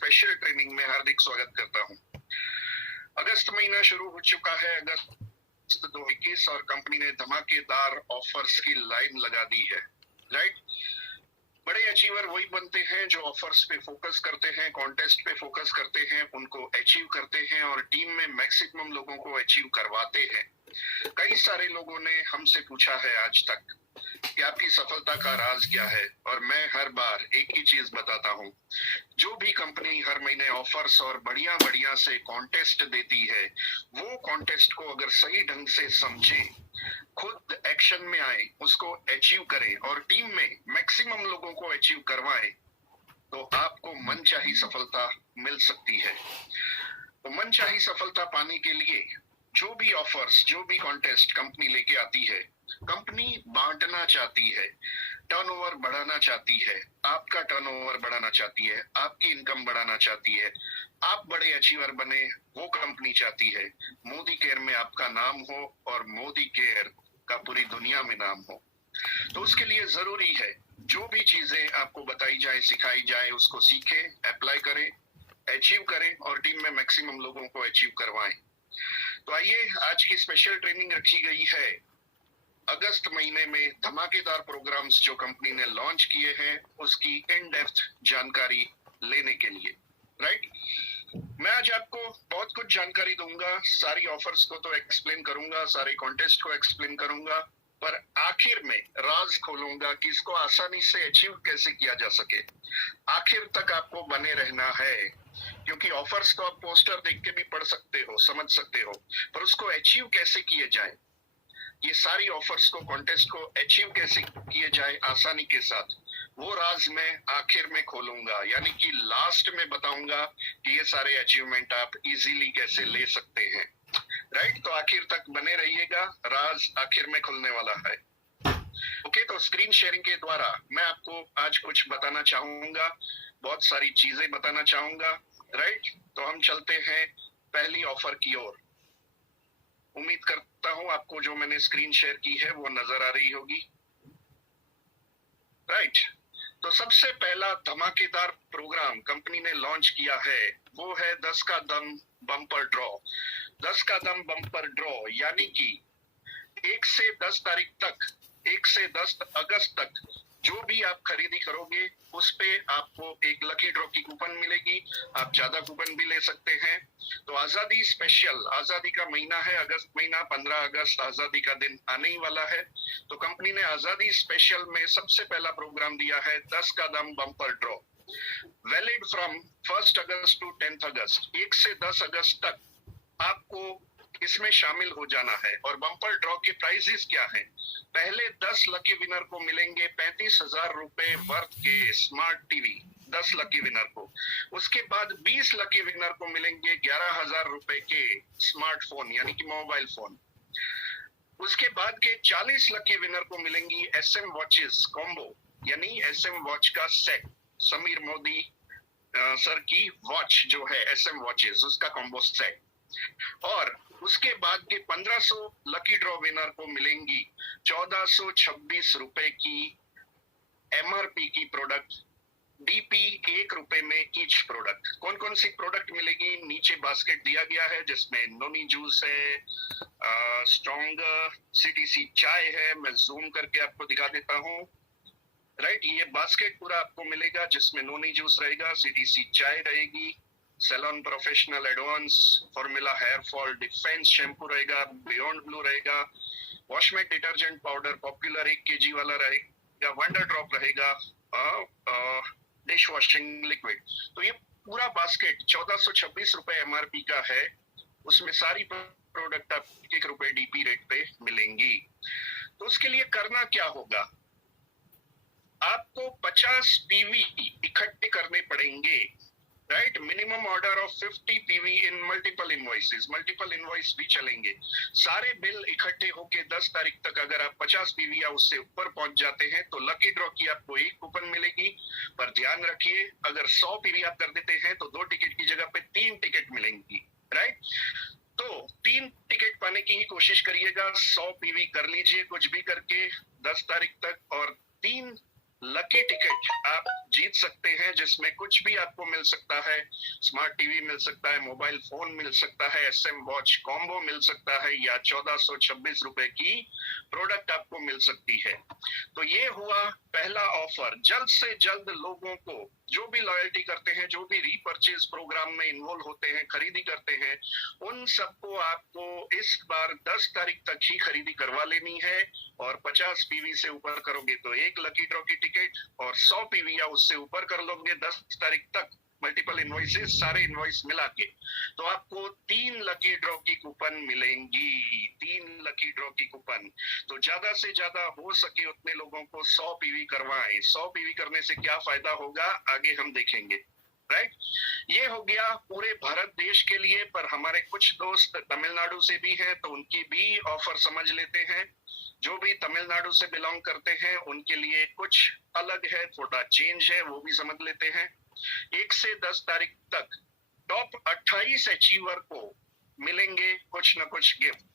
Special training में हार्दिक स्वागत करता हूं। अगस्त महीना शुरू हो चुका है। अगस्त 2021 और कंपनी ने धमाकेदार ऑफर्स की लाइन लगा दी है। राइट, बड़े अचीवर वही बनते हैं जो ऑफर्स पे फोकस करते हैं, कॉन्टेस्ट पे फोकस करते हैं, उनको अचीव करते हैं और टीम में मैक्सिमम लोगों को अचीव करवाते हैं। कई सारे लोगों ने हमसे पूछा है आज तक कि आपकी सफलता का राज क्या है, और मैं हर बार एक ही चीज बताता हूँ। जो भी कंपनी हर महीने ऑफर्स और बढ़िया बढ़िया से कॉन्टेस्ट देती है, वो कॉन्टेस्ट को अगर सही ढंग से समझे, खुद एक्शन में आए, उसको अचीव करें और टीम में मैक्सिमम लोगों को अचीव करवाएं, तो आपको मनचाही सफलता मिल सकती है। तो मनचाही सफलता पाने के लिए जो भी ऑफर्स, जो भी कॉन्टेस्ट कंपनी लेके आती है, कंपनी बांटना चाहती है, टर्नओवर बढ़ाना चाहती है, आपका टर्नओवर बढ़ाना चाहती है, आपकी इनकम बढ़ाना चाहती है, आप बड़े अचीवर बने, वो कंपनी चाहती है। मोदी केयर में आपका नाम हो और मोदी केयर का पूरी दुनिया में नाम हो। तो उसके लिए जरूरी है जो भी चीजें आपको बताई जाए, सिखाई जाए, उसको सीखें, अप्लाई करें, अचीव करें और टीम में मैक्सिमम लोगों को अचीव करवाएं। तो आइए, आज की स्पेशल ट्रेनिंग रखी गई है अगस्त महीने में धमाकेदार प्रोग्राम्स जो कंपनी ने लॉन्च किए हैं, उसकी इन डेप्थ जानकारी लेने के लिए। राइट, मैं आज आपको बहुत कुछ जानकारी दूंगा, सारी ऑफर्स को तो एक्सप्लेन करूंगा, सारे कॉन्टेस्ट को एक्सप्लेन करूंगा, पर आखिर में राज खोलूंगा कि इसको आसानी से अचीव कैसे किया जा सके। आखिर तक आपको बने रहना है, क्योंकि ऑफर्स को आप पोस्टर देख के भी पढ़ सकते हो, समझ सकते हो, पर उसको अचीव कैसे किए जाए, ये सारी ऑफर्स को, कॉन्टेस्ट को अचीव कैसे किए जाए आसानी के साथ, वो राज मैं आखिर में खोलूंगा, यानी कि लास्ट में बताऊंगा कि ये सारे अचीवमेंट आप इजीली कैसे ले सकते हैं। राइट, तो आखिर तक बने रहिएगा, राज आखिर में खुलने वाला है। ओके, तो स्क्रीन शेयरिंग के द्वारा मैं आपको आज कुछ बताना चाहूंगा, बहुत सारी चीजें बताना चाहूंगा। राइट, तो हम चलते हैं पहली ऑफर की ओर। उम्मीद करता हूं आपको जो मैंने स्क्रीन शेयर की है वो नजर आ रही होगी। राइट, तो सबसे पहला धमाकेदार प्रोग्राम कंपनी ने लॉन्च किया है वो है 10 का दम बम्पर ड्रॉ। 10 का दम बम्पर ड्रॉ यानी कि 1 से 10 तारीख तक, 1 से 10 अगस्त तक जो भी आप खरीदी करोगे उस पे आपको एक लकी ड्रॉ की कूपन मिलेगी। आप ज्यादा कूपन भी ले सकते हैं। तो आजादी स्पेशल, आजादी का महीना है अगस्त महीना, 15 अगस्त आजादी का दिन आने ही वाला है। तो कंपनी ने आजादी स्पेशल में सबसे पहला प्रोग्राम दिया है 10 का दम bumper draw, valid from 1 August to 10 August. 1 से 10 अगस्त तक आपको इसमें शामिल हो जाना है। और बम्पर ड्रॉ के प्राइजेस क्या हैं? पहले 10 लकी विनर को मिलेंगे 35,000 रुपए वर्थ के स्मार्ट टीवी, 10 लकी विनर को। उसके बाद 20 लकी विनर को मिलेंगे 11,000 रुपए के स्मार्टफोन यानी कि मोबाइल फोन। उसके बाद के 40 लकी विनर को मिलेंगी SM वॉचेस कॉम्बो, यानी SM वॉच का सेट, समीर मोदी सर की वॉच जो है SM वॉचेस, उसका कॉम्बो सेट। और उसके बाद के 1500 लकी ड्रॉ विनर को मिलेंगी 1426 रुपए की MRP की प्रोडक्ट, DP 1 रुपए में ईच प्रोडक्ट। कौन कौन सी प्रोडक्ट मिलेगी? नीचे बास्केट दिया गया है जिसमें नोनी जूस है, स्ट्रॉन्ग CTC चाय है, मैं जूम करके आपको दिखा देता हूँ। राइट, ये बास्केट पूरा आपको मिलेगा जिसमें नोनी जूस रहेगा, CTC चाय रहेगी, salon professional advance formula hair fall defence shampoo रहेगा, बियॉन्ड ब्लू रहेगा, Washmate detergent powder popular 1 kg वाला रहेगा, वंडर ड्रॉप रहेगा, डिश वॉशिंग लिक्विड। तो ये पूरा बास्केट 1426 रुपए MRP का है। उसमें सारी प्रोडक्ट आप 1 रुपए DP रेट पे मिलेंगी। तो उसके लिए करना क्या होगा? आपको 50 PV इकट्ठे करने पड़ेंगे। Right, minimum order of 50 PV in multiple invoices, multiple invoice भी चलेंगे। सारे बिल इकट्ठे होके 10 तारीख तक अगर आप 50 PV या उससे ऊपर पहुंच जाते हैं तो लकी ड्रॉ की आपको 1 कूपन मिलेगी। पर ध्यान रखिए, अगर 100 PV आप कर देते हैं तो 2 टिकट की जगह पे 3 टिकट मिलेंगी। राइट, तो 3 टिकट पाने की ही कोशिश करिएगा। 100 PV कर लीजिए कुछ भी करके 10 तारीख तक, और 3 लकी टिकट आप जीत सकते हैं, जिसमें कुछ भी आपको मिल सकता है। स्मार्ट टीवी मिल सकता है, मोबाइल फोन मिल सकता है, SM वॉच कॉम्बो मिल सकता है, या 1426 रुपए की प्रोडक्ट आपको मिल सकती है। तो ये हुआ पहला ऑफर। जल्द से जल्द लोगों को, जो भी लॉयल्टी करते हैं, जो भी रीपर्चेज प्रोग्राम में इन्वॉल्व होते हैं, खरीदी करते हैं, उन सबको आपको इस बार 10 तारीख तक ही खरीदी करवा लेनी है। और 50 पीवी से ऊपर करोगे तो एक लकी ड्रॉ की टिकट, और 100 पीवी या उससे ऊपर कर लोगे 10 तारीख तक, मल्टीपल इनवॉइसेस, सारे इनवॉइस मिला के, तो आपको 3 लकी ड्रॉ की कूपन मिलेंगी। 3 लकी ड्रॉ की कूपन। तो ज्यादा से ज्यादा हो सके उतने लोगों को 100 पीवी करवाएं। 100 पीवी करने से क्या फायदा होगा आगे हम देखेंगे, राइट। ये हो गया पूरे भारत देश के लिए, पर हमारे कुछ दोस्त तमिलनाडु से भी हैं, तो उनकी भी ऑफर समझ लेते हैं। जो भी तमिलनाडु से बिलोंग करते हैं उनके लिए कुछ अलग है, थोड़ा चेंज है, वो भी समझ लेते हैं। 1 से 10 तारीख तक टॉप 28 अचीवर को मिलेंगे कुछ न कुछ गिफ्ट।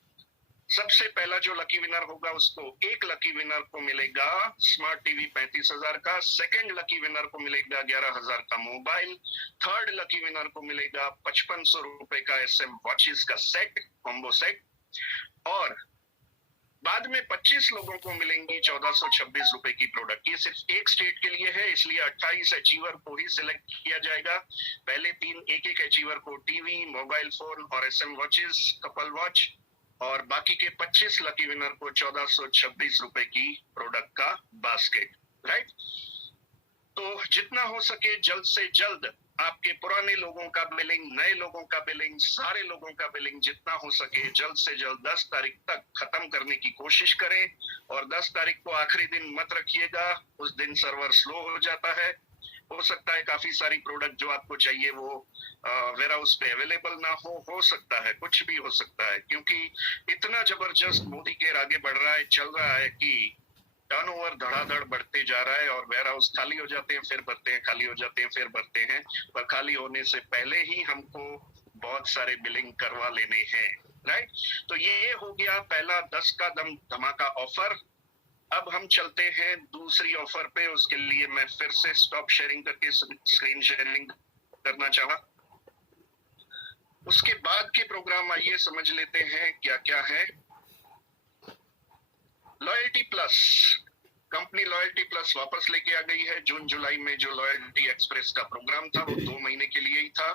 सबसे पहला जो लकी विनर होगा उसको, एक लकी विनर को मिलेगा स्मार्ट टीवी 35,000 का, सेकंड लकी विनर को मिलेगा 11,000 का मोबाइल, थर्ड लकी विनर को मिलेगा 5500 रुपए का SM वॉचेस का सेट, कॉम्बो सेट, और बाद में 25 लोगों को मिलेंगी 1426 रुपए की प्रोडक्ट। ये सिर्फ एक स्टेट के लिए है, इसलिए 28 अचीवर को ही सिलेक्ट किया जाएगा। पहले 3 एक अचीवर को टीवी, मोबाइल फोन और SM वॉचेस, कपल वॉच, और बाकी के 25 लकी विनर को 1426 रुपए की प्रोडक्ट का बास्केट, राइट। तो जितना हो सके जल्द से जल्द आपके पुराने लोगों का बिलिंग, नए लोगों का बिलिंग, सारे लोगों का बिलिंग जितना हो सके जल्द से जल्द 10 तारीख तक खत्म करने की कोशिश करें। और 10 तारीख को आखिरी दिन मत रखिएगा, उस दिन सर्वर स्लो हो जाता है। हो सकता है काफी सारी प्रोडक्ट जो आपको चाहिए वो वेयर हाउस पे अवेलेबल ना हो सकता है, कुछ भी हो सकता है, क्योंकि इतना जबरदस्त मोदी केयर आगे बढ़ रहा है, चल रहा है कि टर्नओवर धड़ाधड़ बढ़ते जा रहा है, और वेयर हाउस खाली हो जाते हैं फिर भरते हैं, खाली हो जाते हैं फिर भरते हैं, पर खाली होने से पहले ही हमको बहुत सारे बिलिंग करवा लेने हैं, राइट। तो ये हो गया पहला 10 का दम धमाका ऑफर। अब हम चलते हैं दूसरी ऑफर पे। उसके लिए मैं फिर से स्टॉप शेयरिंग करके स्क्रीन शेयरिंग करना चाहा। उसके बाद के प्रोग्राम आइए समझ लेते हैं क्या क्या है। Loyalty plus, company loyalty plus वापस लेके आ गई है। जून जुलाई में जो लॉयल्टी एक्सप्रेस का प्रोग्राम था वो 2 महीने के लिए ही था,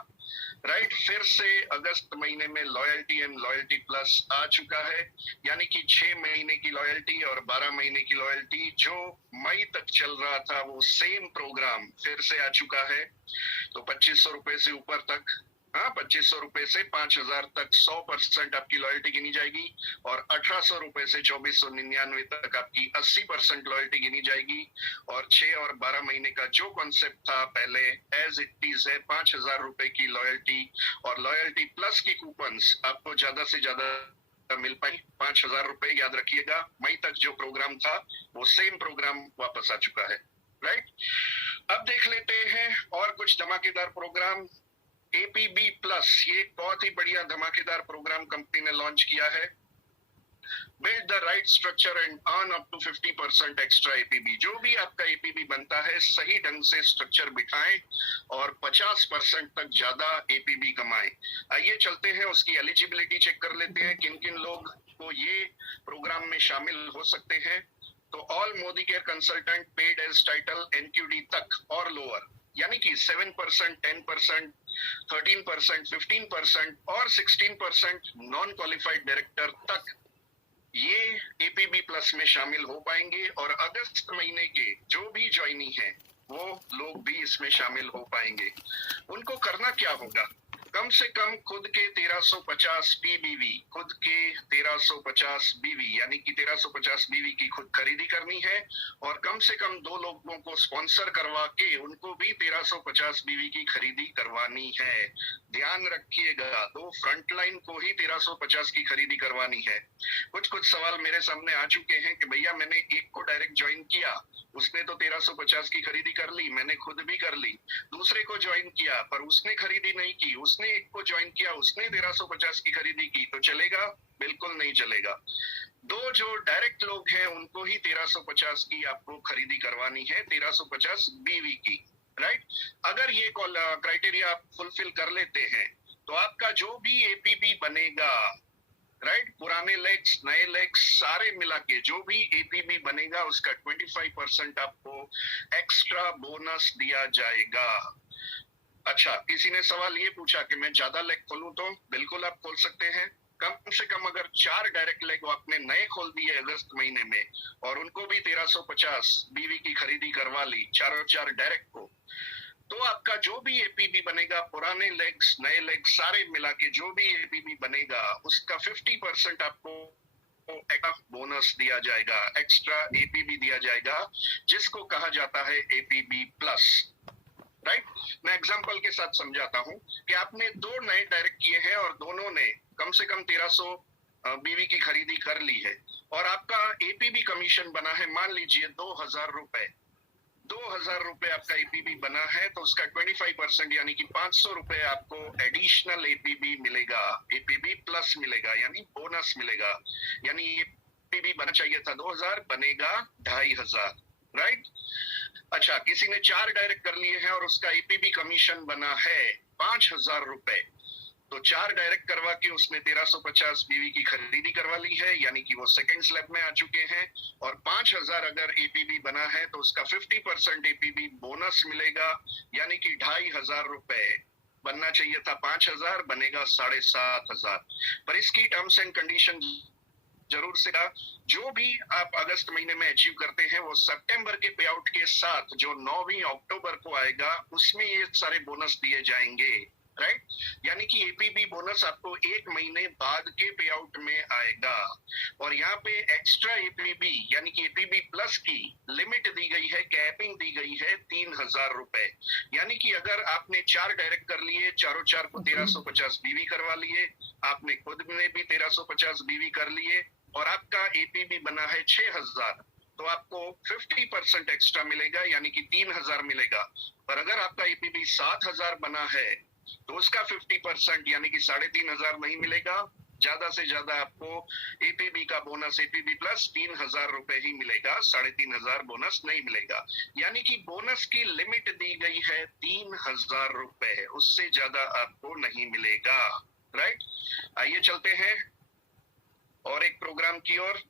राइट। फिर से अगस्त महीने में लॉयल्टी एंड लॉयल्टी प्लस आ चुका है, यानी कि 6 महीने की लॉयल्टी और 12 महीने की लॉयल्टी। जो मई तक चल रहा था वो सेम प्रोग्राम फिर से आ चुका है। तो 2500 रुपए से ऊपर तक, 2500 रुपए से 5000 तक 100% आपकी लॉयल्टी गिनी जाएगी, और 1800 रुपए से 2499 तक आपकी 80% लॉयल्टी गिनी जाएगी। और 6 और 12 महीने का जो कॉन्सेप्ट था पहले एज इट इज है, 5000 रुपए की लॉयल्टी, और लॉयल्टी प्लस की कूपन्स आपको ज्यादा से ज्यादा मिल पाई 5000 रुपए। याद रखिएगा मई तक जो प्रोग्राम था वो सेम प्रोग्राम वापस आ चुका है, राइट। अब देख लेते हैं और कुछ धमाकेदार प्रोग्राम। APB प्लस, ये एक बहुत ही बढ़िया धमाकेदार प्रोग्राम कंपनी ने लॉन्च किया है। Build the right structure and earn up to 50% extra APB। जो भी आपका APB बनता है सही ढंग से स्ट्रक्चर बिठाएं और 50% तक ज्यादा APB कमाएं। आइए चलते हैं उसकी एलिजिबिलिटी चेक कर लेते हैं, किन किन लोग को ये प्रोग्राम में शामिल हो सकते हैं। तो all Modicare consultant paid as title NQD तक और लोअर, यानी कि 7%, 10%, 13%, 15% और 16% नॉन क्वालिफाइड डायरेक्टर तक ये APB प्लस में शामिल हो पाएंगे। और अगस्त महीने के जो भी ज्वाइनी है वो लोग भी इसमें शामिल हो पाएंगे। उनको करना क्या होगा, कम से कम खुद के 1350 PBV, खुद के 1350 BV यानी कि 1350 BV की खुद खरीदी करनी है, और कम से कम 2 लोगों को स्पॉन्सर करवा के उनको भी 1350 BV की खरीदी करवानी है। ध्यान रखिएगा, 2 फ्रंटलाइन को ही 1350 की खरीदी करवानी है। कुछ सवाल मेरे सामने आ चुके हैं कि भैया मैंने एक को डायरेक्ट ज्वाइन किया उसने तो 1350 की खरीदी कर ली, मैंने खुद भी कर ली, दूसरे को ज्वाइन किया पर उसने खरीदी नहीं की, उसने एक को ज्वाइन किया, उसने 1350 की खरीदी की, तो चलेगा? बिल्कुल नहीं चलेगा। दो जो डायरेक्ट लोग हैं उनको ही 1350 की आपको खरीदी करवानी है, 1350 बीवी की, राइट? अगर ये क्राइटेरिया आप फुलफिल कर लेते हैं तो आपका जो भी एपीबी बनेगा, राइट, पुराने लेग्स नए लेग्स सारे मिला के जो भी एपीबी बनेगा उसका 25% आपको एक्स्ट्रा बोनस दिया जाएगा। अच्छा, किसी ने सवाल ये पूछा कि मैं ज्यादा लेग खोलूं तो बिल्कुल आप खोल सकते हैं। कम से कम अगर 4 डायरेक्ट लेग आपने नए खोल दिए अगस्त महीने में और उनको भी 1350 बीवी की खरीदी करवा ली, चारों चार डायरेक्ट को, तो आपका जो भी एपीबी बनेगा, पुराने लेग्स नए लेग्स सारे मिला के जो भी एपीबी बनेगा उसका 50% आपको बोनस दिया जाएगा, एक्स्ट्रा एपीबी दिया जाएगा, जिसको कहा जाता है एपीबी प्लस, राइट? मैं एग्जांपल के साथ समझाता हूं कि आपने दो नए डायरेक्ट किए हैं और दोनों ने कम से कम 1300 बीवी की खरीदी कर ली है और आपका एपीबी कमीशन बना है मान लीजिए 2000 रुपए, 2000 रुपए आपका एपीबी बना है तो उसका 25% यानी कि 500 रुपए आपको एडिशनल एपीबी मिलेगा, एपीबी प्लस मिलेगा यानी बोनस मिलेगा। यानी एपीबी बना चाहिए था 2000, बनेगा 2500, राइट? अच्छा, किसी ने 4 डायरेक्ट कर लिए हैं और उसका एपीबी कमीशन बना है 5000 रुपए, तो 4 डायरेक्ट करवा के उसने 1350 बीवी की खरीदी करवा ली है, यानी कि वो सेकंड स्लैब में आ चुके हैं। और 5000 अगर एपीबी बना है तो उसका 50% एपीबी बोनस मिलेगा, यानी कि 2500 रुपए। बनना चाहिए था 5000, बनेगा 7500। पर इसकी टर्म्स एंड कंडीशन जरूर से का जो भी आप अगस्त महीने में अचीव करते हैं वो सितंबर के पे आउट के साथ जो 9वीं अक्टूबर को आएगा उसमें ये सारे बोनस दिए जाएंगे, राइट? यानी कि एपीबी बोनस आपको एक महीने बाद के पे आउट में आएगा। और यहाँ पे एक्स्ट्रा एपीबी यानी कि एपीबी प्लस की लिमिट दी गई है, कैपिंग दी गई है 3000 रुपए। यानी कि अगर आपने 4 डायरेक्ट कर लिए, चारों चार को 1350 बीवी करवा लिए, आपने खुद ने भी 1350 बीवी कर लिए और आपका एपीबी बना है 6000, तो आपको 50% एक्स्ट्रा मिलेगा यानी कि 3000 मिलेगा। पर अगर आपका एपीबी 7000 बना है तो उसका 50% यानी कि 3500 नहीं मिलेगा, ज्यादा से ज्यादा आपको एपीबी का बोनस एपीबी प्लस 3000 रुपए ही मिलेगा, 3500 बोनस नहीं मिलेगा। यानी कि बोनस की लिमिट दी गई है 3000 रुपए, उससे ज्यादा आपको नहीं मिलेगा, राइट? आइए चलते हैं और एक प्रोग्राम की ओर।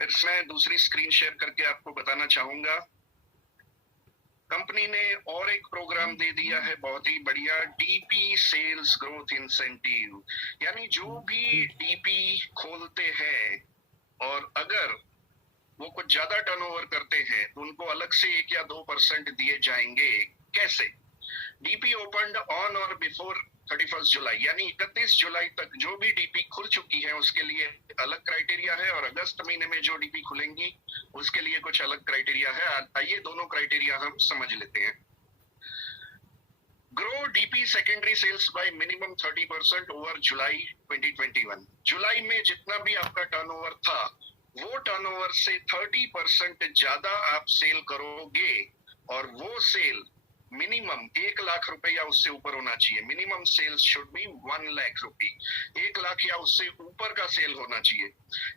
फिर मैं दूसरी स्क्रीन शेयर करके आपको बताना चाहूंगा, कंपनी ने और एक प्रोग्राम दे दिया है बहुत ही बढ़िया, डीपी सेल्स ग्रोथ इंसेंटिव। यानी जो भी डीपी खोलते हैं और अगर वो कुछ ज्यादा टर्नओवर करते हैं तो उनको अलग से 1 या 2% दिए जाएंगे। कैसे? डीपी ओपनड ऑन और बिफोर 31 जुलाई यानी 31 जुलाई तक जो भी डीपी खुल चुकी है उसके लिए अलग क्राइटेरिया है और अगस्त महीने में जो डीपी खुलेंगी उसके लिए कुछ अलग क्राइटेरिया है। आइए दोनों क्राइटेरिया हम समझ लेते हैं। Grow DP secondary sales by minimum 30% over July 2021। जुलाई में जितना भी आपका टर्नओवर था वो टर्नओवर से 30% ज्यादा आप सेल करोगे और वो सेल मिनिमम 1 लाख रुपए या उससे ऊपर होना चाहिए। Minimum sales should be 1 lakh rupee, 1 lakh या उससे ऊपर का सेल होना चाहिए।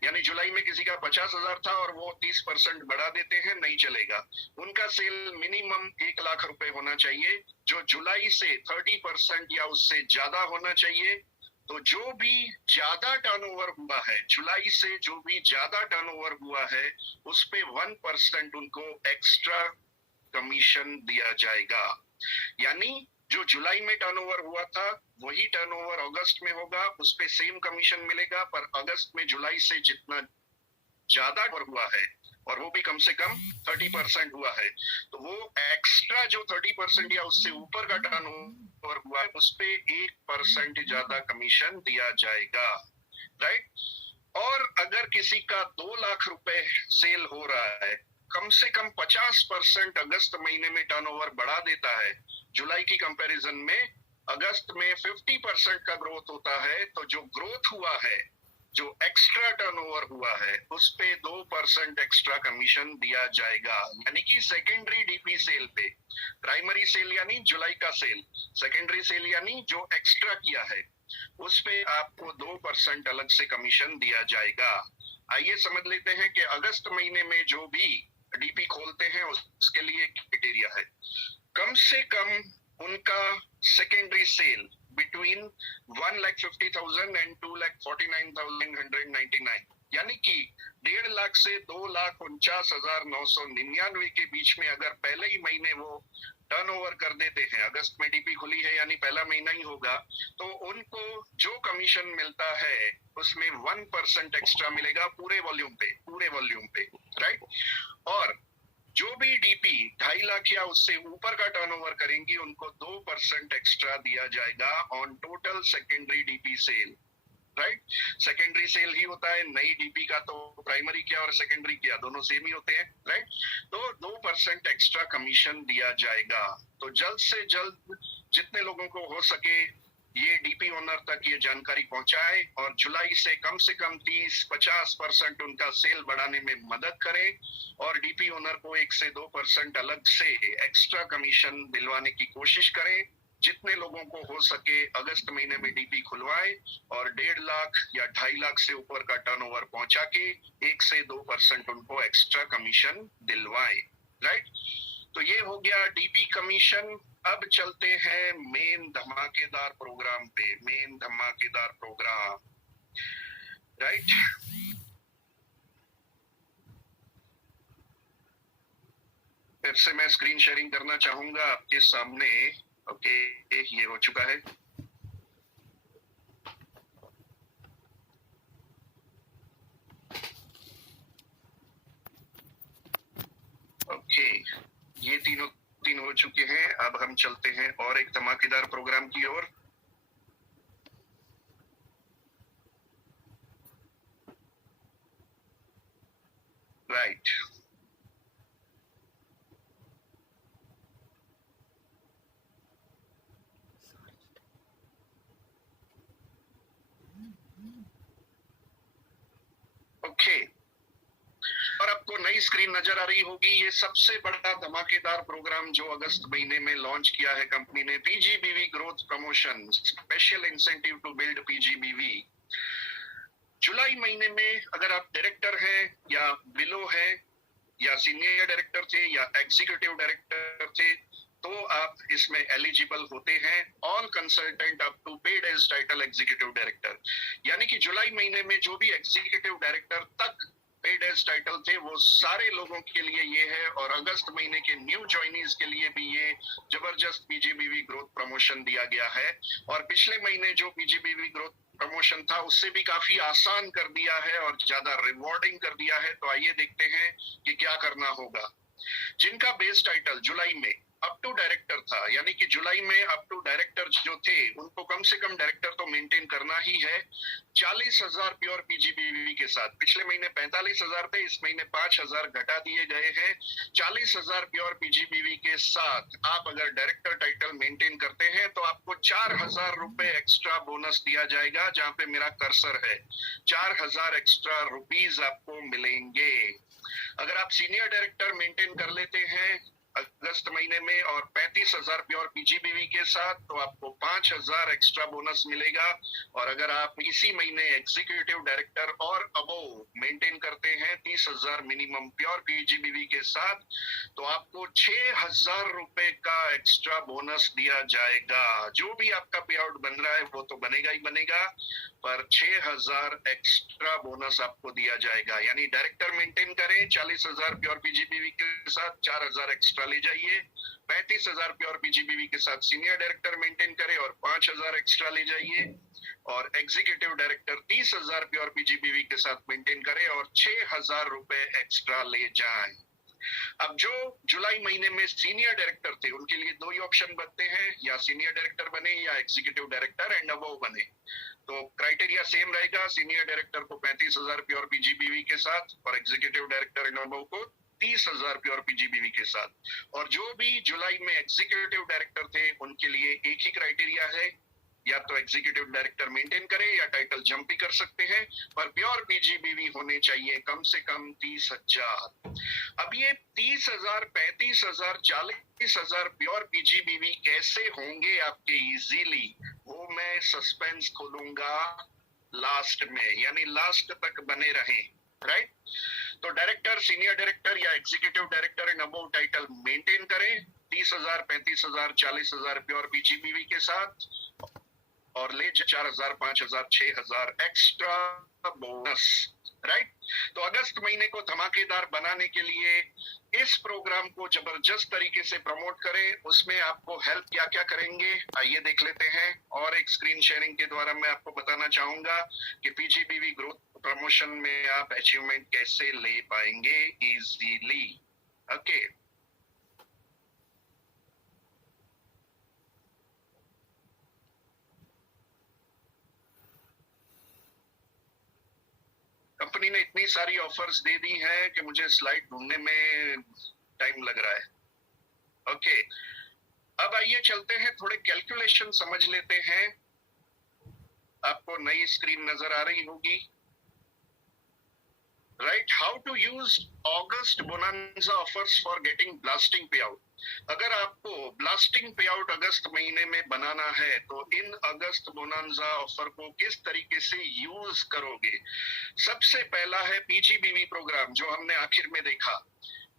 यानी जुलाई में किसी का 50,000 था और वो 30% बढ़ा देते हैं, नहीं चलेगा। उनका सेल मिनिमम 1 लाख रुपए होना चाहिए, जो जुलाई से 30% या उससे ज्यादा होना चाहिए। तो जो भी ज्यादा टर्नओवर हुआ है, जुलाई से जो भी ज्यादा टर्नओवर हुआ है उस पे 1% उनको एक्स्ट्रा कमीशन दिया जाएगा। यानी जो जुलाई में टर्नओवर हुआ था वही टर्नओवर अगस्त में होगा, उस पे सेम कमीशन मिलेगा, पर अगस्त में जुलाई से जितना ज्यादा हुआ है और वो भी कम से कम 30% हुआ है तो वो एक्स्ट्रा जो 30% या उससे ऊपर का टर्नओवर हुआ है उस पे 1% ज्यादा कमीशन दिया जाएगा, राइट? और अगर किसी का 2 लाख रुपए सेल हो रहा है, कम से कम 50% अगस्त महीने में टर्नओवर बढ़ा देता है, जुलाई की कंपैरिजन में अगस्त में 50% का ग्रोथ होता है, तो जो ग्रोथ हुआ है जो एक्स्ट्रा टर्नओवर हुआ है उस पे 2% एक्स्ट्रा कमीशन दिया जाएगा, यानी कि सेकेंडरी डीपी सेल पे। प्राइमरी सेल यानी जुलाई का सेल, सेकेंडरी सेल यानी जो एक्स्ट्रा किया है उस पे आपको 2% अलग से कमीशन दिया जाएगा। आइए समझ लेते हैं कि अगस्त महीने में जो भी डीपी खोलते हैं उसके लिए क्राइटेरिया है, कम से कम उनका सेकेंडरी सेल बिटवीन 1,50,000 एंड 2,49,199, यानी कि 1.5 लाख से 2,49,999 के बीच में अगर पहले ही महीने वो टर्नओवर कर देते हैं, अगस्त में डीपी खुली है यानी पहला महीना ही होगा, तो उनको जो कमीशन मिलता है उसमें 1% एक्स्ट्रा मिलेगा पूरे वॉल्यूम पे, राइट। और जो भी डीपी 2.5 लाख या उससे ऊपर का टर्नओवर करेंगी उनको 2% एक्स्ट्रा दिया जाएगा on total secondary DP sale, right. Secondary sale ही होता है, नई डीपी का तो प्राइमरी किया और सेकेंडरी किया दोनों सेम ही होते हैं, राइट। तो 2% एक्स्ट्रा कमीशन दिया जाएगा। तो जल्द से जल्द जितने लोगों को हो सके ये डीपी ओनर तक ये जानकारी पहुंचाए और जुलाई से कम 30-50% उनका सेल बढ़ाने में मदद करें और डीपी ओनर को 1 से 2% अलग से एक्स्ट्रा कमीशन दिलवाने की कोशिश करें। जितने लोगों को हो सके अगस्त महीने में डीपी खुलवाए और 1.5 लाख या 2.5 लाख से ऊपर का टर्नओवर पहुंचा के 1 से 2% उनको एक्स्ट्रा कमीशन दिलवाए, राइट। तो ये हो गया डीपी कमीशन। अब चलते हैं मेन धमाकेदार प्रोग्राम पे, मेन धमाकेदार प्रोग्राम, राइट। फिर से मैं स्क्रीन शेयरिंग करना चाहूंगा आपके सामने। ओके, ये हो चुका है। ओके, ये तीन हो चुके हैं। अब हम चलते हैं और एक धमाकेदार प्रोग्राम की ओर। Right, okay. और आपको नई स्क्रीन नजर आ रही होगी। ये सबसे बड़ा धमाकेदार प्रोग्राम जो अगस्त महीने में लॉन्च किया है कंपनी ने, PGBV growth promotion, special incentive to build PGBV. जुलाई महीने में अगर आप डायरेक्टर हैं या बिलो है या सीनियर डायरेक्टर थे या एग्जीक्यूटिव डायरेक्टर थे तो आप इसमें एलिजिबल होते हैं। All consultant up to paid as title executive director, यानी कि जुलाई महीने में जो भी एग्जीक्यूटिव डायरेक्टर तक पेड एज टाइटल थे वो सारे लोगों के लिए ये है। और अगस्त महीने के न्यू ज्वाइनीज के लिए भी ये जबरदस्त पीजीबीवी ग्रोथ प्रमोशन दिया गया है। और पिछले महीने जो पीजीबीवी ग्रोथ प्रमोशन था उससे भी काफी आसान कर दिया है और ज्यादा रिवॉर्डिंग कर दिया है। तो आइए देखते हैं कि क्या करना होगा। जिनका बेस टाइटल जुलाई में अप टू डायरेक्टर था, यानी कि जुलाई में अप टू डायरेक्टर जो थे उनको कम से कम डायरेक्टर तो मेंटेन करना ही है। 40,000 प्योर पीजीबीवी के साथ, पिछले महीने 45,000 थे, इस महीने 5,000 घटा दिए गए हैं। 40,000 प्योर पीजीबीवी के साथ आप अगर डायरेक्टर टाइटल मेंटेन करते हैं तो आपको 4,000 रुपए एक्स्ट्रा बोनस दिया जाएगा। जहां पे मेरा कर्सर है 4,000 एक्स्ट्रा रुपीज आपको मिलेंगे। अगर आप सीनियर डायरेक्टर मेंटेन कर लेते हैं अगस्त महीने में और 35,000 प्योर पीजीबीवी के साथ तो आपको 5,000 एक्स्ट्रा बोनस मिलेगा। और अगर आप इसी महीने एग्जीक्यूटिव डायरेक्टर और अबोव मेंटेन करते हैं 30,000 मिनिमम प्योर पीजीबीवी के साथ तो आपको 6,000 रुपए का एक्स्ट्रा बोनस दिया जाएगा। जो भी आपका पे आउट बन रहा है वो तो बनेगा ही बनेगा, पर 6,000 एक्स्ट्रा बोनस आपको दिया जाएगा। यानी डायरेक्टर मेंटेन करें 40,000 प्योर पीजीबीवी के साथ 4,000 एक्स्ट्रा ले जाइए। 35,000 प्योर पीजीबीवी के साथ सीनियर डायरेक्टर मेंटेन करें और 5,000 एक्स्ट्रा ले जाइए। और एग्जीक्यूटिव डायरेक्टर 30,000 प्योर पीजीबीवी के साथ मेंटेन करें और 6,000 रुपए एक्स्ट्रा ले जाएं। अब जो जुलाई महीने में सीनियर डायरेक्टर थे उनके लिए दो ही ऑप्शन बनते हैं, या सीनियर डायरेक्टर बने या एग्जीक्यूटिव डायरेक्टर एंड अबव बने। तो क्राइटेरिया सेम रहेगा, सीनियर डायरेक्टर को 35,000 प्योर पीजीबीवी के साथ और एग्जीक्यूटिव डायरेक्टर एंड अबव को 30,000 प्योर पीजीबीवी के साथ। और जो भी जुलाई में एग्जीक्यूटिव डायरेक्टर थे उनके लिए एक ही क्राइटेरिया है, या तो एग्जीक्यूटिव डायरेक्टर मेंटेन करें या टाइटल जंप भी कर सकते हैं, पर प्योर पीजीबीवी होने चाहिए कम से कम 30,000। अब ये 30,000, 35,000, 40,000 प्योर पीजीबीवी कैसे होंगे आपके इजीली, वो मैं सस्पेंस खोलूंगा लास्ट में, यानी लास्ट तक बने रहें, राइट। तो डायरेक्टर, सीनियर डायरेक्टर या executive director in above title maintain करें 30,000, 35,000, 40,000 प्योर पीजीबीवी के साथ, और ले 4,000, 5,000, 6,000 एक्स्ट्रा बोनस, राइट। तो अगस्त महीने को धमाकेदार बनाने के लिए इस प्रोग्राम को जबरदस्त तरीके से प्रमोट करें। उसमें आपको हेल्प क्या क्या करेंगे आइए देख लेते हैं। और एक स्क्रीन शेयरिंग के द्वारा मैं आपको बताना चाहूंगा कि पीजीबीवी ग्रोथ प्रमोशन में आप अचीवमेंट कैसे ले पाएंगे इजीली। ओके, कंपनी ने इतनी सारी ऑफर्स दे दी है कि मुझे स्लाइड ढूंढने में टाइम लग रहा है। ओके, अब आइए चलते हैं, थोड़े कैलकुलेशन समझ लेते हैं। आपको नई स्क्रीन नजर आ रही होगी, right. How to use August bonanza offers for getting blasting pay out. अगर आपको ब्लास्टिंग पे आउट अगस्त महीने में बनाना है तो इन अगस्त बोनांजा ऑफर को किस तरीके से यूज करोगे। सबसे पहला है पीजीबीवी प्रोग्राम, जो हमने आखिर में देखा।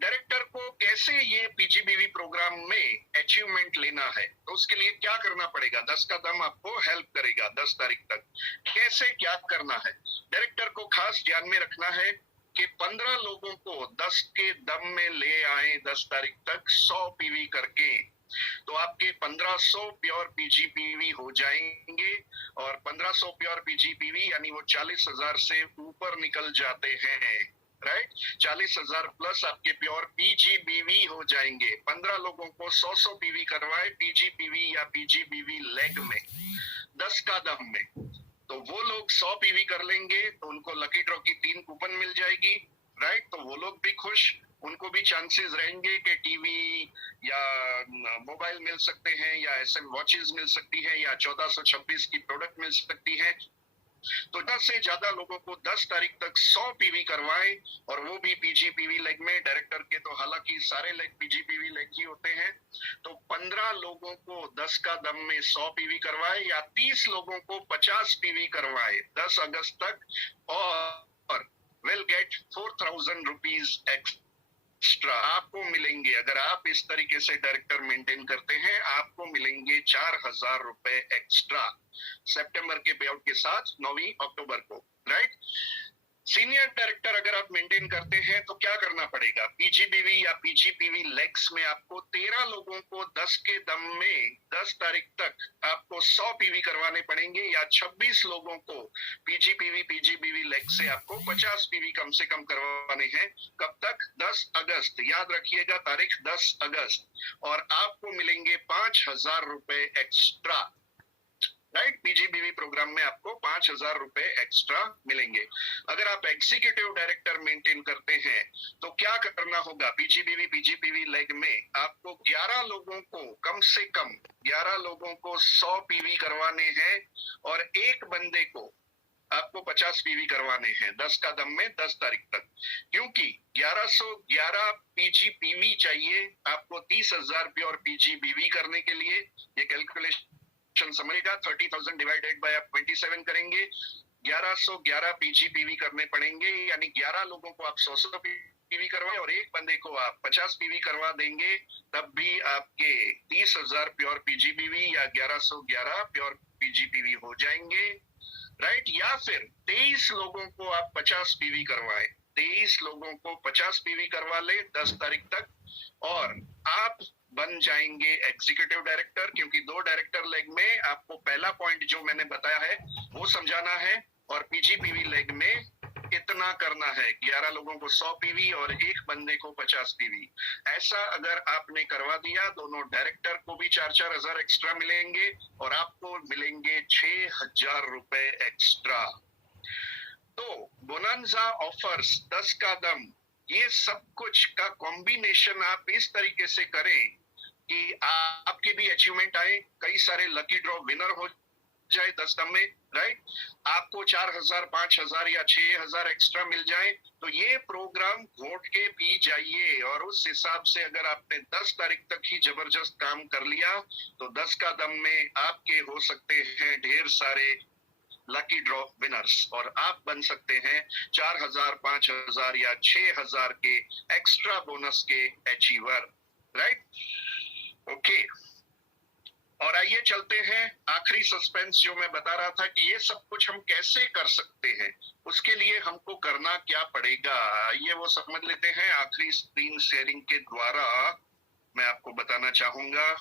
डायरेक्टर को कैसे ये पीजीबीवी प्रोग्राम में अचीवमेंट लेना है, तो उसके लिए क्या करना पड़ेगा। 10 का दम आपको हेल्प करेगा 10 तारीख तक। कैसे क्या करना है, डायरेक्टर को खास ध्यान में रखना है कि 15 लोगों को 10 के दम में ले आए 10 तारीख तक 100 पीवी करके, तो आपके 1500 प्योर पीजीपीवी हो जाएंगे। और 1500 प्योर पीजीपीवी यानी वो 40,000 से ऊपर निकल जाते हैं, राइट। 40,000 प्लस आपके प्योर पीजीबीवी हो जाएंगे। 15 लोगों को 100 पीवी करवाए पीजीपीवी या पीजीबीवी लेग में 10 का दम में, तो वो लोग 100 पीवी कर लेंगे, तो उनको लकी ड्रॉ की 3 कूपन मिल जाएगी, राइट। तो वो लोग भी खुश, उनको भी चांसेस रहेंगे कि टीवी या मोबाइल मिल सकते हैं, या एसएम वॉचेस मिल सकती है, या 1426 की प्रोडक्ट मिल सकती है। तो 10 से ज्यादा लोगों को 10 तारीख तक 100 पीवी करवाएं, और वो भी पीजीपीवी लेग में। डायरेक्टर के तो हालांकि सारे लेग पीजीपीवी लेग ही होते हैं। तो 15 लोगों को 10 का दम में 100 पीवी करवाए, या 30 लोगों को 50 पीवी करवाए 10 अगस्त तक, और विल गेट 4,000 रुपीज एक्स्ट्रा आपको मिलेंगे। अगर आप इस तरीके से डायरेक्टर मेंटेन करते हैं, आपको मिलेंगे 4,000 रुपए एक्स्ट्रा सितंबर के पे आउट के साथ 9 अक्टूबर को, राइट। सीनियर डायरेक्टर अगर आप मेंटेन करते हैं तो क्या करना पड़ेगा। पीजीबीवी या पीजीपीवी लेग्स में आपको 13 लोगों को 10 के दम में 10 तारीख तक आपको 100 पीवी करवाने पड़ेंगे, या 26 लोगों को पीजीपीवी पीजीबीवी लेग से आपको 50 पीवी कम से कम करवाने हैं। कब तक, 10 अगस्त, याद रखिएगा तारीख 10 अगस्त। और आपको मिलेंगे 5,000 रुपए एक्स्ट्रा, राइट। पीजीबीवी प्रोग्राम में आपको 5,000 रुपए एक्स्ट्रा मिलेंगे। अगर आप एग्जीक्यूटिव डायरेक्टर मेंटेन करते हैं तो क्या करना होगा। पीजीबीवी पीजीपीवी लेग में आपको 11 लोगों को, कम से कम 11 लोगों को 100 पीवी करवाने हैं, और एक बंदे को आपको 50 पीवी करवाने हैं 10 का दम में 10 तारीख तक। क्योंकि 1111 पीजीपीवी चाहिए आपको 30,000 प्योर पीजीबीवी करने के लिए। ये कैलकुलेशन समझेगा, 30,000 डिवाइडेड बाय आप 27 करेंगे, 1111 पीजीपीवी करने पड़ेंगे। यानी 11 लोगों को आप 100 पीवी करवाए और एक बंदे को आप 50 पीवी करवा देंगे, तब भी आपके 30,000 प्योर पीजीपीवी या 1111 प्योर पीजीपीवी हो जाएंगे, राइट। या फिर 23 लोगों को आप 50 पीवी करवाएं, 23 लोगों को 50 पीवी करवा ले 10 तारीख तक, और आप बन जाएंगे एग्जीक्यूटिव डायरेक्टर। क्योंकि 2 डायरेक्टर लेग में आपको पहला पॉइंट जो मैंने बताया है वो समझाना है, और पीजीपीवी लेग में इतना करना है, 11 लोगों को 100 पीवी और एक बंदे को 50 पीवी। ऐसा अगर आपने करवा दिया, दोनों डायरेक्टर को भी 4-4 हजार एक्स्ट्रा मिलेंगे, और आपको मिलेंगे 6,000 रुपए एक्स्ट्रा। तो बोनांजा ऑफर्स 10 का दम, ये सब कुछ का कॉम्बिनेशन आप इस तरीके से करें कि आपके भी अचीवमेंट आए, कई सारे लकी ड्रॉ विनर हो जाए 10 दम में, राइट, आपको 4,000, 5,000 या 6,000 एक्स्ट्रा मिल जाए, तो ये प्रोग्राम घोट के पी जाइए। और उस हिसाब से अगर आपने 10 तारीख तक ही जबरदस्त काम कर लिया तो 10 का दम में आपके हो सकते हैं ढेर सारे लकी ड्रॉ विनर्स, और आप बन सकते हैं 4,000, 5,000 या 6,000 के एक्स्ट्रा बोनस के अचीवर, राइट। ओके, और आइए चलते हैं आखिरी सस्पेंस जो मैं बता रहा था कि ये सब कुछ हम कैसे कर सकते हैं, उसके लिए हमको करना क्या पड़ेगा, ये वो समझ लेते हैं। आखिरी स्क्रीन शेयरिंग के द्वारा मैं आपको बताना चाहूंगा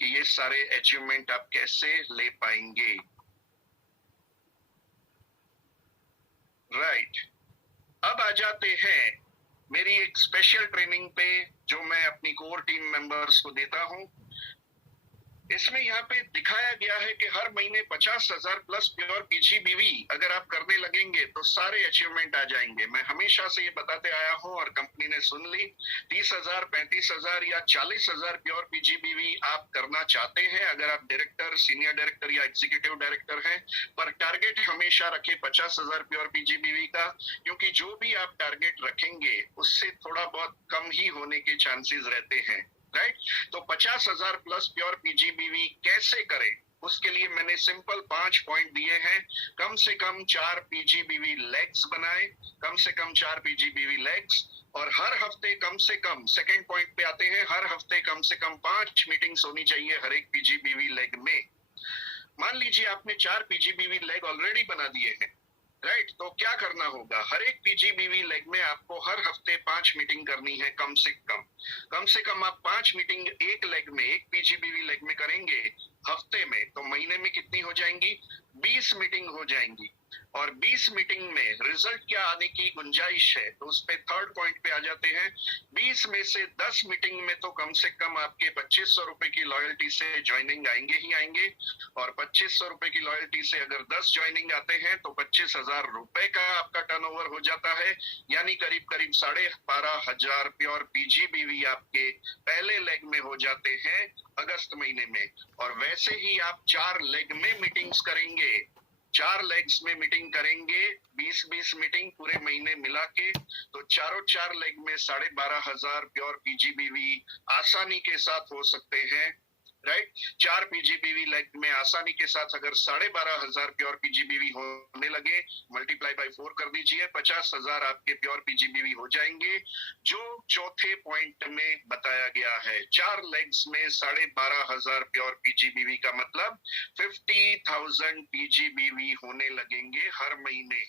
कि ये सारे अचीवमेंट आप कैसे ले पाएंगे, राइट। अब आ जाते हैं मेरी एक स्पेशल ट्रेनिंग पे जो मैं अपनी कोर टीम मेंबर्स को देता हूं। इसमें यहाँ पे दिखाया गया है कि हर महीने 50,000 प्लस प्योर पीजीबीवी अगर आप करने लगेंगे तो सारे अचीवमेंट आ जाएंगे। मैं हमेशा से ये बताते आया हूँ और कंपनी ने सुन ली। 30,000, 35,000 या 40,000 प्योर पीजीबीवी आप करना चाहते हैं अगर आप डायरेक्टर, सीनियर डायरेक्टर या एग्जीक्यूटिव डायरेक्टर हैं, पर टारगेट हमेशा रखे 50,000 प्योर पीजीबीवी का, क्योंकि जो भी आप टारगेट रखेंगे उससे थोड़ा बहुत कम ही होने के चांसेस रहते हैं, राइट। तो 50,000 प्लस प्योर पीजीबीवी कैसे करें, उसके लिए मैंने सिंपल 5 पॉइंट दिए हैं। कम से कम 4 पीजीबीवी लेग्स बनाए, कम से कम 4 पीजीबीवी लेग्स, और हर हफ्ते कम से कम, सेकेंड पॉइंट पे आते हैं, हर हफ्ते कम से कम 5 मीटिंग्स होनी चाहिए हर एक पीजीबीवी लेग में। मान लीजिए आपने 4 पीजीबीवी लेग ऑलरेडी बना दिए हैं, राइट, तो क्या करना होगा, हर एक पीजीबीवी लेग में आपको हर हफ्ते 5 मीटिंग करनी है कम से कम। कम से कम आप 5 मीटिंग एक लेग में, एक पीजीबीवी लेग में करेंगे हफ्ते में, तो महीने में कितनी हो जाएंगी, 20 मीटिंग हो जाएंगी। और 20 मीटिंग में रिजल्ट क्या आने की गुंजाइश है, तो उस पे थर्ड पॉइंट पे आ जाते हैं। 20 में से 10 मीटिंग में तो कम से कम आपके 2,500 रुपए की लॉयल्टी से ज्वाइनिंग आएंगे ही आएंगे, और 2,500 रुपए की लॉयल्टी से अगर 10 ज्वाइनिंग आते हैं तो 25,000 रुपए का आपका टर्नओवर हो जाता है, यानी करीब करीब 12,500 प्योर पीजीबीवी आपके पहले लेग में हो जाते हैं अगस्त महीने में। और वैसे ही आप 4 लेग में मीटिंग्स करेंगे, 4 लेग्स में मीटिंग करेंगे, 20-20 मीटिंग पूरे महीने मिला के, तो चारों 4 लेग में 12,500 प्योर पीजीबीवी आसानी के साथ हो सकते हैं, राइट। 4 पीजीबीवी लेग में आसानी के साथ अगर 12,500 प्योर पीजीबीवी होने लगे, मल्टीप्लाई बाय 4 कर दीजिए, 50,000 आपके प्योर पीजीबीवी हो जाएंगे, जो चौथे पॉइंट में बताया गया है। 4 लेग्स में 12,500 प्योर पीजीबीवी का मतलब 50,000 पीजीबीवी होने लगेंगे हर महीने।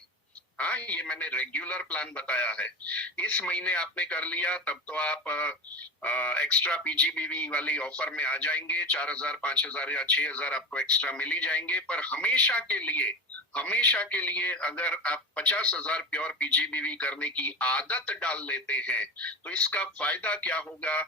हाँ, ये मैंने रेगुलर प्लान बताया है। इस महीने आपने कर लिया तब तो आप एक्स्ट्रा पीजीबीवी वाली ऑफर में आ जाएंगे, 4,000, 5,000 या 6,000 आपको एक्स्ट्रा मिल ही जाएंगे। पर हमेशा के लिए अगर आप 50,000 प्योर पीजीबीवी करने की आदत डाल लेते हैं तो इसका फायदा क्या होगा,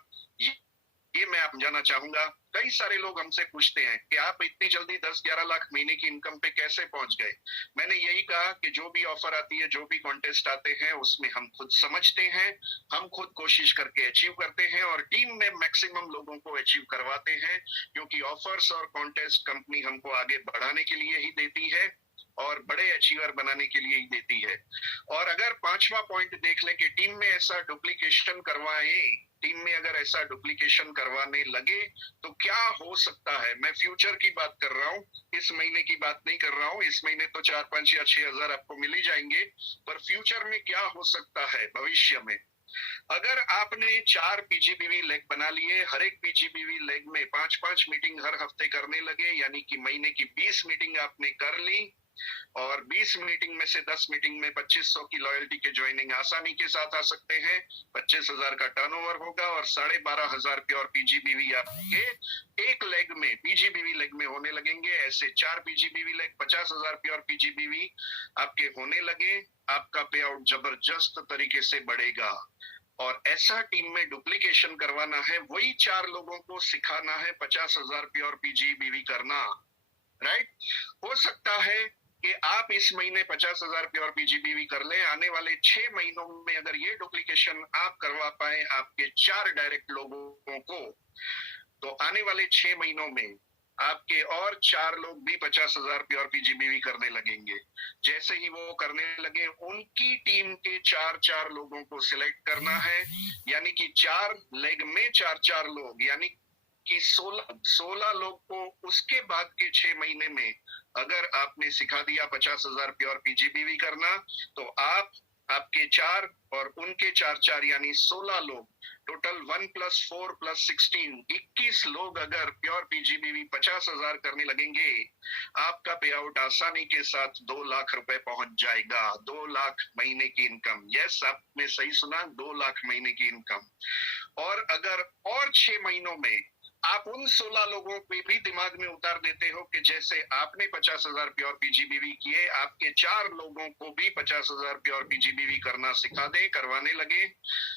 ये मैं आप जानना चाहूंगा। कई सारे लोग हमसे पूछते हैं कि आप इतनी जल्दी 10-11 लाख महीने की इनकम पे कैसे पहुंच गए। मैंने यही कहा कि जो भी ऑफर आती है, जो भी कॉन्टेस्ट आते हैं, उसमें हम खुद समझते हैं, हम खुद कोशिश करके अचीव करते हैं और टीम में मैक्सिमम लोगों को अचीव करवाते हैं, क्योंकि ऑफर्स और कॉन्टेस्ट कंपनी हमको आगे बढ़ाने के लिए ही देती है और बड़े अचीवर बनाने के लिए ही देती है। और अगर 5वां पॉइंट देख लें कि टीम में ऐसा डुप्लीकेशन करवाएं, टीम में अगर ऐसा डुप्लीकेशन करवाने लगे तो क्या हो सकता है। मैं फ्यूचर की बात कर रहा हूँ, इस महीने की बात नहीं कर रहा हूँ। इस महीने तो 4, 5 या 6,000 आपको मिल ही जाएंगे, पर फ्यूचर में क्या हो सकता है भविष्य में। अगर आपने 4 पीजीबीवी लेग बना लिए, हर एक पीजीबीवी लेग में 5-5 मीटिंग हर हफ्ते करने लगे, यानी कि महीने की 20 मीटिंग आपने कर ली, और 20 मीटिंग में से 10 मीटिंग में 2,500 की लॉयल्टी के ज्वाइनिंग आसानी के साथ आ सकते हैं, 25,000 का टर्नओवर होगा और 12,500 प्योर पीजीबीवी आपके एक लेग में, पीजीबीवी लेग में होने लगेंगे। ऐसे 4 पीजीबीवी लेग, 50,000 प्योर पीजीबीवी आपके होने लगे, आपका पे आउट जबरदस्त तरीके से बढ़ेगा। और ऐसा टीम में डुप्लीकेशन करवाना है, वही 4 लोगों को सिखाना है 50,000 प्योर पीजीबीवी करना, राइट। हो सकता है कि आप इस महीने 50,000 प्योर पीजीबीवी कर लें, आने वाले 6 महीनों में अगर ये डुप्लीकेशन आप करवा पाए आपके 4 डायरेक्ट लोगों को, तो आने वाले 6 महीनों में आपके और 4 लोग भी 50,000 प्योर पीजीबीवी करने लगेंगे। जैसे ही वो करने लगे, उनकी टीम के 4-4 लोगों को सिलेक्ट करना है, यानी कि 4 लेग में 4-4 लोग, यानी कि 16 लोग को उसके बाद के 6 महीने में अगर आपने सिखा दिया 50,000 प्योर पीजीबीवी करना, तो आपके 4 और उनके 4-4 यानी 16 लोग, टोटल 1 + 4 + 16 21 लोग अगर प्योर पीजीबीवी 50,000 करने लगेंगे, आपका पे आउट आसानी के साथ 2 लाख रुपए पहुंच जाएगा। 2 लाख महीने की इनकम। यस, आपने सही सुना, 2 लाख महीने की इनकम। और अगर और 6 महीनों में आप उन 16 लोगों को भी दिमाग में उतार देते हो कि जैसे आपने 50,000 प्योर पीजीबीवी किए, आपके 4 लोगों को भी 50,000 प्योर पीजीबीवी करना सिखा दे, करवाने लगे।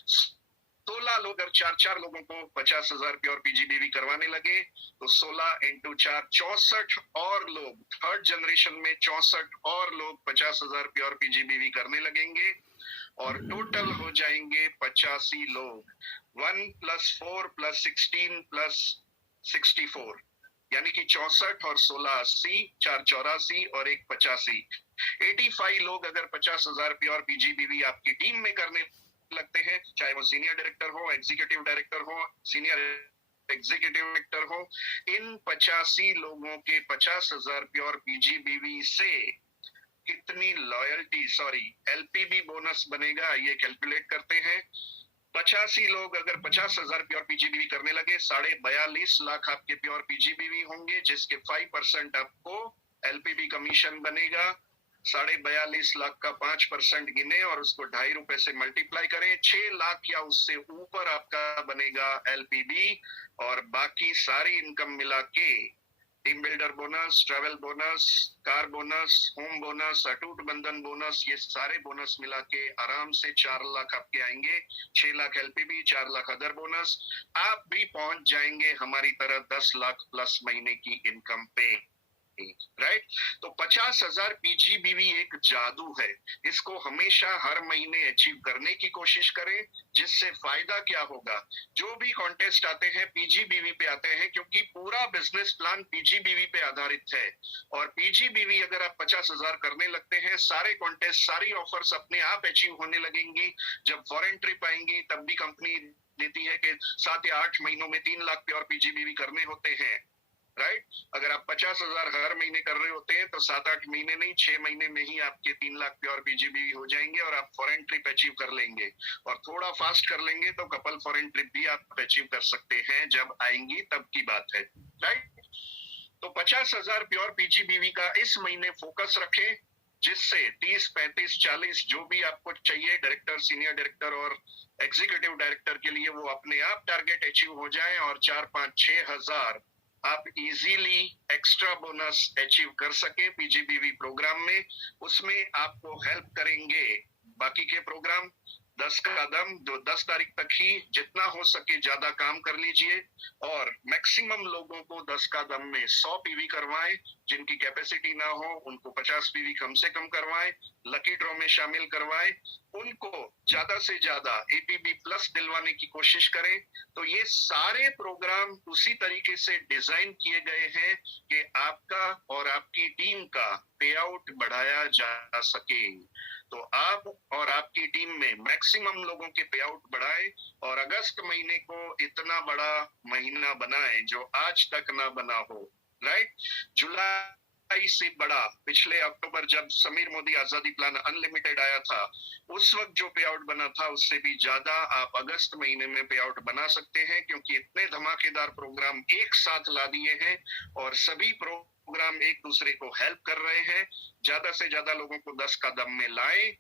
16 लोग और 4-4 लोगों को 50,000 प्योर पीजीबीवी करवाने लगे, तो 16 × 4 64 और लोग, थर्ड जनरेशन में 64 और लोग 50,000 प्योर पीजीबीवी करने लगेंगे और टोटल हो जाएंगे 85 लोग। 1 + 4 + 16 + 64 यानी कि 64 और 16 80, 4 84 और 1 85। 85 लोग अगर 50,000 प्योर पीजीबीवी आपकी टीम में करने लगते हैं, चाहे वो सीनियर डायरेक्टर हो, एग्जीक्यूटिव डायरेक्टर हो, सीनियर एग्जीक्यूटिव डायरेक्टर हो, इन 85 लोगों के 50,000 प्योर पीजीबीवी से कितनी लॉयल्टी, सॉरी, एलपीबी बोनस बनेगा, ये कैलकुलेट करते हैं। 85 लोग अगर 50,000 प्योर पीजीबीवी करने लगे, 42.5 लाख आपके प्योर पीजीबीवी होंगे, जिसके 5% आपको एलपीबी कमीशन बनेगा। 42.5 लाख का 5% गिने और उसको ₹2.5 से मल्टीप्लाई करें, 6 लाख या उससे ऊपर आपका बनेगा एलपीबी। और बाकी सारी इनकम मिला के, team builder bonus, travel bonus, car bonus, home bonus, अटूट बंधन बोनस, ये सारे बोनस मिला के आराम से 4 लाख आपके आएंगे। 6 लाख एलपीबी, 4 लाख अदर बोनस। आप भी पहुंच जाएंगे हमारी तरह 10 लाख प्लस महीने की इनकम पे। राइट? तो 50,000 पीजीबीवी एक जादू है, इसको हमेशा हर महीने अचीव करने की कोशिश करें। जिससे फायदा क्या होगा, जो भी कॉन्टेस्ट आते हैं पीजीबीवी पे आते हैं, क्योंकि पूरा बिजनेस प्लान पीजीबीवी पे आधारित है। और पीजीबीवी अगर आप 50,000 करने लगते हैं, सारे कॉन्टेस्ट, सारी ऑफर्स अपने आप अचीव होने लगेंगी। जब फॉरेन ट्रिप आएंगी तब भी कंपनी देती है कि 7 या 8 महीनों में 3 लाख प्योर पीजीबीवी करने होते हैं। राइट? अगर आप 50,000 हर महीने कर रहे होते हैं तो 7-8 महीने नहीं, 6 महीने में ही आपके 3 लाख प्योर पीजीबीवी हो जाएंगे और आप फॉरेन ट्रिप अचीव कर लेंगे। और थोड़ा फास्ट कर लेंगे तो कपल फॉरेन ट्रिप भी आप अचीव कर सकते हैं, जब आएंगी तब की बात है। राइट? तो 50,000 प्योर पीजीबीवी का इस महीने फोकस रखें, जिससे 30, 35, 40 जो भी आपको चाहिए डायरेक्टर, सीनियर डायरेक्टर और एग्जीक्यूटिव डायरेक्टर के लिए, वो अपने आप टारगेट अचीव हो जाए और 4, 5, 6 हजार आप इजीली एक्स्ट्रा बोनस अचीव कर सके पीजीबीवी प्रोग्राम में। उसमें आपको हेल्प करेंगे बाकी के प्रोग्राम। 10 का दम, जो 10 तारीख तक ही जितना हो सके ज्यादा काम कर लीजिए और मैक्सिमम लोगों को 10 का दम में 100 पीवी करवाएं। जिनकी कैपेसिटी ना हो उनको 50 पीवी कम से कम करवाएं, लकी ड्रॉ में शामिल करवाएं, उनको ज्यादा से ज्यादा एपीबी प्लस दिलवाने की कोशिश करें। तो ये सारे प्रोग्राम उसी तरीके से डिजाइन किए गए हैं कि आपका और आपकी टीम का पे आउट बढ़ाया जा सके। तो आप और आपकी टीम में मैक्सिमम लोगों के पे आउट बढ़ाएं और अगस्त महीने को इतना बड़ा महीना बनाएं जो आज तक ना बना हो। राइट? जुलाई से बड़ा, पिछले अक्टूबर जब समीर मोदी आजादी प्लान अनलिमिटेड आया था, उस वक्त जो पे आउट बना था उससे भी ज्यादा आप अगस्त महीने में पे आउट बना सकते हैं, क्योंकि इतने धमाकेदार प्रोग्राम एक साथ ला दिए हैं और सभी प्रोग्राम एक दूसरे को हेल्प कर रहे हैं। ज्यादा से ज्यादा लोगों को 10 का दम में लाएं,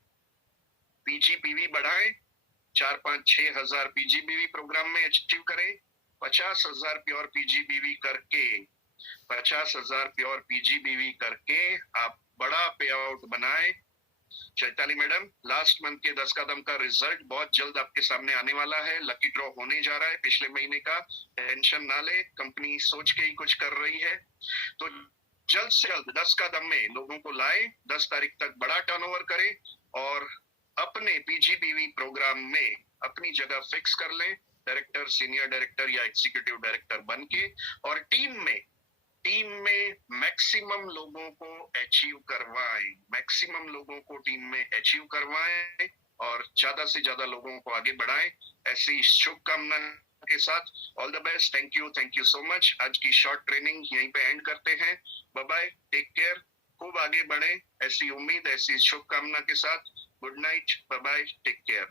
पीजीबीवी बढ़ाएं, 4, 5, 6 हजार पीजीबीवी प्रोग्राम में अचीव करें। 50,000 प्योर पीजीबीवी करके, 50,000 प्योर पीजीबीवी करके आप बड़ा पे आउट बनाए। चैताली मैडम, लास्ट मंथ के 10 कदम का रिजल्ट बहुत जल्द आपके सामने आने वाला है। लकी ड्रॉ होने जा रहा है पिछले महीने का, टेंशन ना ले, कंपनी सोच के ही कुछ कर रही है। तो जल्द से जल्द 10 कदम में लोगों को लाए, 10 तारीख तक बड़ा टर्नओवर करें और अपने पीजीबीवी प्रोग्राम में अपनी जगह फिक्स कर लें, डायरेक्टर, सीनियर डायरेक्टर या एग्जीक्यूटिव डायरेक्टर बन के। और टीम में टीम में मैक्सिमम लोगों को अचीव करवाएं, मैक्सिमम लोगों को टीम में अचीव करवाएं और ज्यादा से ज्यादा लोगों को आगे बढ़ाएं। ऐसी शुभकामना के साथ all the best. Thank you so much. आज की शॉर्ट ट्रेनिंग यहीं पे एंड करते हैं। बाय बाय, टेक केयर, खूब आगे बढ़े, ऐसी उम्मीद, ऐसी शुभकामना के साथ। Good night, bye bye, take care.